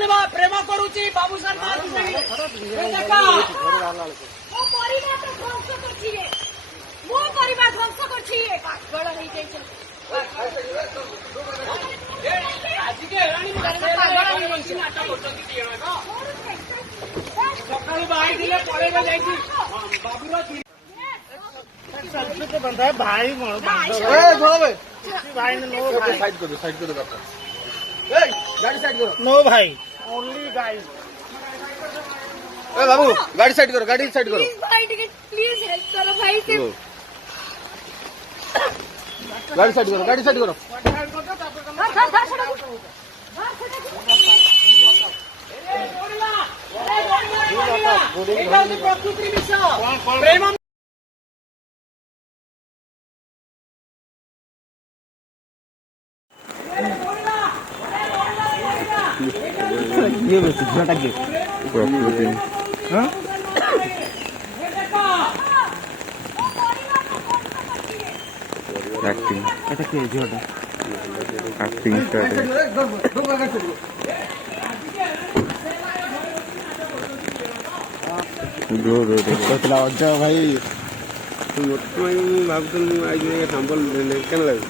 ପ୍ରେମ କରୁଛି ବାବୁସାନ ସକାଳୁ ବାହାରିଥିଲେ ପଳେଇବେ ଯାଇକି ବାବୁର भाई भाई साइड करो गाड़ी साइड करो नो भाई ओनली गाइस ए बाबू गाड़ी साइड करो भाई प्लीज हेल्प करो भाई से गाड़ी साइड करो प्रेम ये बस झटा के प्रकृति हां एक्टिंग এটা কি झटा एक्टिंग स्टार्ट दो तो अच्छा भाई तुम भाबतन आज संबल केन लाग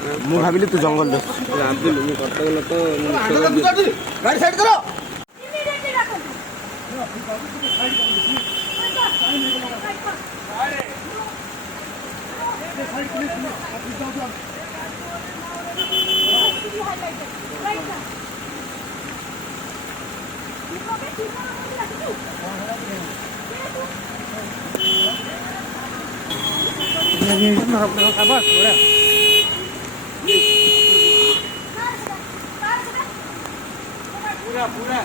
ମୁଁ ଭାବିଲି ତୁ ଜଙ୍ଗଲ ଭାବିଲି ମୁଁ କଟକ ଲୋକ ଗାଡ଼ି ସାଇଡ୍ କର पूरा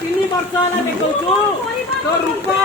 तीन वर्ष देखो तो रूपा